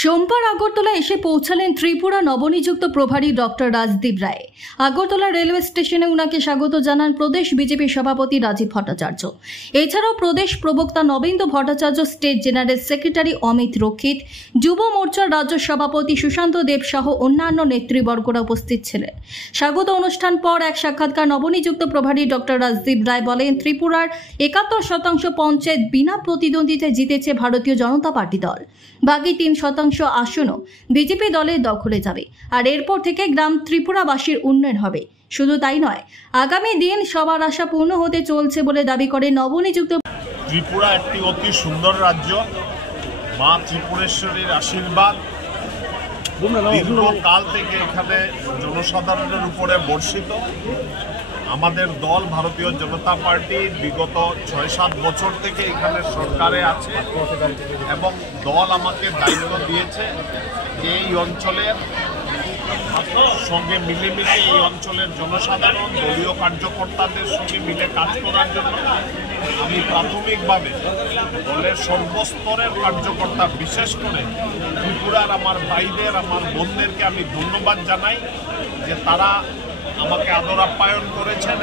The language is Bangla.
সোমবার আগরতলা এসে পৌঁছালেন ত্রিপুরা নবনিযুক্ত প্রভারী ডক্টর রাজদীপ রায়। আগরতলা রেলওয়ে স্টেশনে উনাকে স্বাগত জানান প্রদেশ বিজেপি সভাপতি রাজীব ভট্টাচার্য। এছাড়াও প্রদেশ প্রবক্তা Nabendu Bhattacharya, state general secretary Amit Rakshit, যুব মোর্চার রাজ্য সভাপতি সুশান্ত দেব সহ অন্যান্য নেতৃবর্গরা উপস্থিত ছিলেন। স্বাগত অনুষ্ঠান পর এক সাক্ষাৎকার নবনিযুক্ত প্রভারী ডক্টর রাজদীপ রায় বলেন, ত্রিপুরার ৭১% পঞ্চায়েত বিনা প্রতিদ্বন্দ্বিতায় জিতেছে ভারতীয় জনতা পার্টি দল। বাকি ৩% আসনও বিজেপি দলের দখলে যাবে, আর এরপর থেকে গ্রাম ত্রিপুরাবাসীর উন্নয়ন হবে। শুধু তাই নয়, আগামী দিন সবার আশা পূর্ণ হতে চলছে বলে দাবি করে নবনিযুক্ত। ত্রিপুরা একটি অতি সুন্দর রাজ্য। মা ত্রিপুরেশ্বরীর আশীর্বাদ দীর্ঘকাল থেকে এখানে জনসাধারণের উপরে বর্ষিত। আমাদের দল ভারতীয় জনতা পার্টি বিগত ৬-৭ বছর থেকে এখানে সরকারে আছে এবং দল আমাকে দায়িত্ব দিয়েছে যে এই অঞ্চলের সঙ্গে মিলেমিশে এই অঞ্চলের জনসাধারণ দলীয় কার্যকর্তাদের সঙ্গে মিলে কাজ করার জন্য। আমি প্রাথমিকভাবে দলের সর্বস্তরের কার্যকর্তা, বিশেষ করে ত্রিপুরার আমার ভাইদের, আমার বোনদেরকে আমি ধন্যবাদ জানাই যে তারা আমাকে আদর আপ্যায়ন করেছেন।